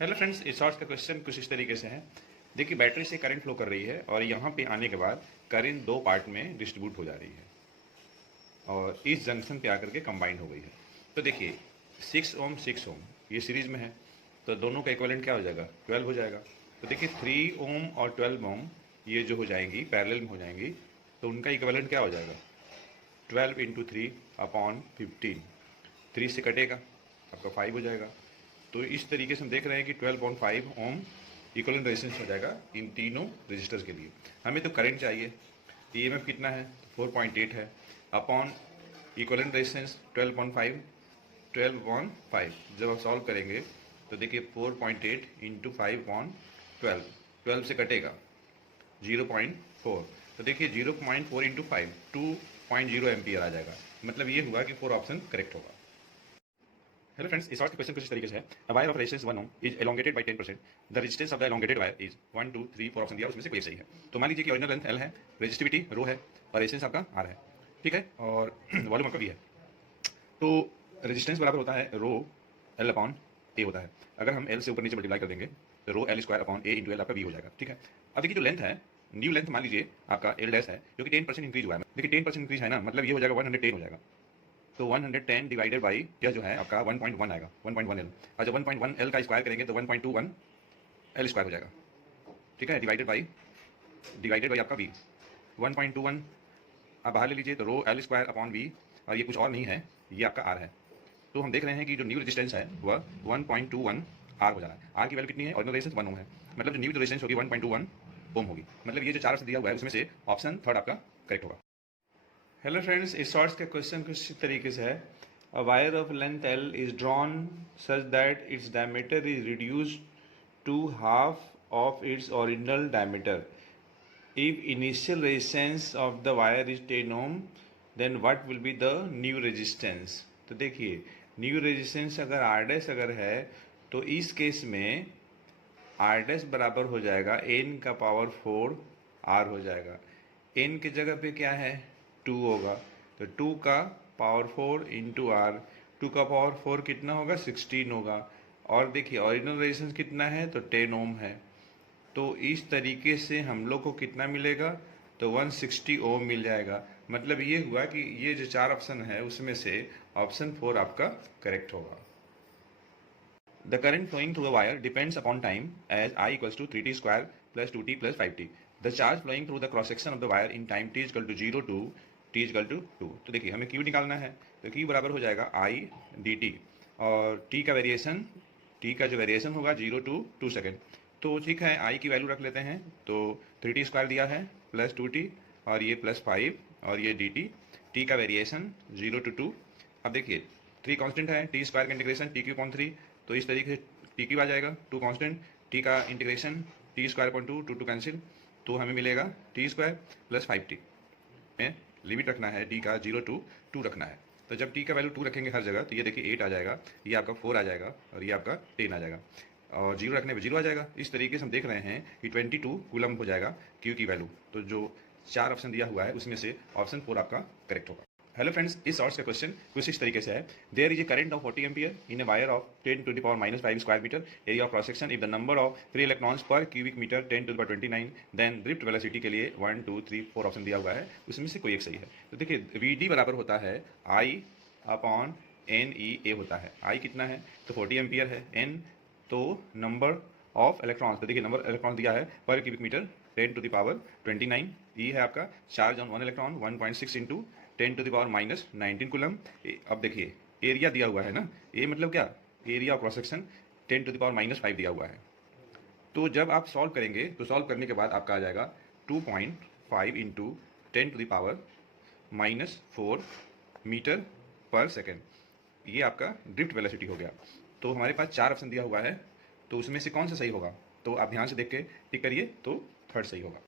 Hello friends, इस shorts का question कुछ इस तरीके से है। देखिए, बैटरी से करंट फ्लो कर रही है और यहाँ पे आने के बाद करंट दो पार्ट में डिस्ट्रीब्यूट हो जा रही है और इस जंक्शन पे आकर के कंबाइंड हो गई है। तो देखिए 6 ओम ये सीरीज में है, तो दोनों का इक्विवेलेंट क्या हो जाएगा, 12 हो जाएगा। तो देखिए 3 ओम और 12 ओम ये जो हो जाएंगी पैरेलल में हो जाएंगी, तो उनका इक्विवेलेंट क्या हो जाएगा, 12 इंटू 3/15। 3 से कटेगा, आपका 5 हो जाएगा। तो इस तरीके से हम देख रहे हैं कि 12.5 ओम इक्विवेलेंट रेजिस्टेंस हो जाएगा इन तीनों रजिस्टर्स के लिए। हमें तो करंट चाहिए, ईएमएफ कितना है, 4.8 है, अपॉन इक्विवेलेंट रेजिस्टेंस 12.5 जब आप सॉल्व करेंगे तो देखिए 4.8 इंटू 5/12, 12 से कटेगा 0.4, तो देखिए 0.4 इंटू 5 2.0 एम्पियर आ जाएगा। मतलब ये हुआ कि 4 ऑप्शन करेक्ट होगा। हेलो फ्रेंड्स, इस शॉर्ट क्वेश्चन कुछ इस तरीके से है। A wire of resistance 1 ohm is elongated by 10%। The resistance of the elongated wire is 1 2 3 4 option दिया, उसमें से कोई सही है। तो मान लीजिए कि ओरिजिनल लेंथ L है, रेजिस्टिविटी रो है और रेजिस्टेंस आपका R है, ठीक है, और वॉल्यूम आपका V है। तो रेजिस्टेंस बराबर होता है रो L अपॉन A होता है। अगर हम L से ऊपर नीचे मल्टीप्लाई कर देंगे तो रो L square upon A into L आपका V हो जाएगा, ठीक है। अब देखिए जो लेंथ है, न्यू लेंथ मान लीजिए आपका L डैश है, जो कि 10% इंक्रीज हुआ है। देखिए 10% इंक्रीज है ना, मतलब ये हो जाएगा 110 हो जाएगा। तो 110 डिवाइडेड बाई यह जो है आपका 1.1 आएगा, 1.1 एल। अच्छा 1.1 एल का स्क्वायर करेंगे तो 1.21 एल स्क्वायर हो जाएगा, ठीक है, डिवाइडेड बाई आपका वी 1.21। आप बाहर ले लीजिए तो rho L square upon V, और ये कुछ और नहीं है, ये आपका आर है। तो हम देख रहे हैं कि जो न्यू रेजिस्टेंस है वह 1.21 आर हो जा रहा है। आर की वैल्यू कितनी है, ओरिजिनल रेजिस्टेंस 1 ओम है, मतलब जो न्यू रेजिस्टेंस होगी 1.21 ओम होगी। मतलब ये जो 4 ऑप्शन दिया हुआ है उसमें से ऑप्शन थर्ड आपका करेक्ट होगा। हेलो फ्रेंड्स, इस शॉर्ट्स का क्वेश्चन कुछ इस तरीके से है। A wire of length L is drawn such that its diameter is reduced to half of its original diameter. If initial resistance of the wire is 10 ohm, then what will be the new resistance. तो देखिए new resistance अगर R dash अगर है तो इस case में R dash बराबर हो जाएगा n का पावर 4 R हो जाएगा। n की जगह पे क्या है, 2 होगा, तो 2 का पावर 4 इंटू आर, 2 का पावर 4 कितना होगा, 16 होगा। और देखिए ओरिजिनल रेजिस्टेंस कितना है, तो 10 ओम है। तो इस तरीके से हम लोग को कितना मिलेगा, तो 160 ओम मिल जाएगा। मतलब ये हुआ कि ये जो 4 ऑप्शन है उसमें से ऑप्शन 4 आपका करेक्ट होगा। The current flowing through the wire depends upon time as I equals to 3t square plus 2t plus 5t. The charge flowing through the cross section of the wire in time t is equal to 0 to t is equal to 2. तो देखिए हमें Q निकालना है, तो Q बराबर हो जाएगा I dt, और T का वेरिएशन, T का जो वेरिएशन होगा 0 to 2 सेकेंड। तो ठीक है, I की वैल्यू रख लेते हैं, तो 3t स्क्वायर दिया है प्लस 2t और ये प्लस 5 और ये dt, T का वेरिएशन 0 to 2। अब देखिए 3 कांस्टेंट है, टी स्क्वायर का इंटीग्रेशन टी क्यू अपॉन 3, तो इस तरीके से टी क्यू आ जाएगा, 2 कांस्टेंट, टी का integration T square upon 2, 2 cancel, तो हमें मिलेगा टी स्क्वायर प्लस 5t। में लिमिट रखना है टी का 0 to 2 रखना है। तो जब टी का वैल्यू 2 रखेंगे हर जगह, तो ये देखिए 8 आ जाएगा, ये आपका 4 आ जाएगा और ये आपका 10 आ जाएगा, और 0 रखने पर 0 आ जाएगा। इस तरीके से हम देख रहे हैं कि 22 कूलम हो जाएगा क्यू की वैल्यू। तो जो 4 ऑप्शन दिया हुआ है उसमें से ऑप्शन 4 आपका करेक्ट होगा। हेलो फ्रेंड्स, इस शॉर्ट्स का क्वेश्चन कुछ इस तरीके से है। There is a current of 40 ampere in a wire of 10 to the power minus 5 square metre, area of cross section, if the number of free electrons per cubic metre 10 to the power 29, then drift velocity के लिए 1 2 3 4 option दिया हुआ है, उसमें से कोई एक सही है। तो देखिए वी डी बराबर होता है आई अपॉन एन ई ए होता है। आई कितना है, तो 40 एम्पियर है, एन तो नंबर ऑफ इलेक्ट्रॉन्स, तो देखिए नंबर इलेक्ट्रॉन दिया है पर cubic metre 10 to the power 29, e है आपका charge on 1 electron 1.6 into 10 to the power minus 19 coulomb. अब देखिए एरिया दिया हुआ है ना, ए मतलब क्या, area of cross section 10 to the power minus 5 दिया हुआ है। तो जब आप सॉल्व करेंगे तो सॉल्व करने के बाद आपका आ जाएगा 2.5 into 10 to the power minus 4 metre per second, ये आपका ड्रिफ्ट वेलोसिटी हो गया। तो हमारे पास 4 ऑप्शन दिया हुआ है, तो उसमें से कौन सा सही होगा, तो आप ध्यान से देख के टिक करिए, तो थर्ड सही होगा।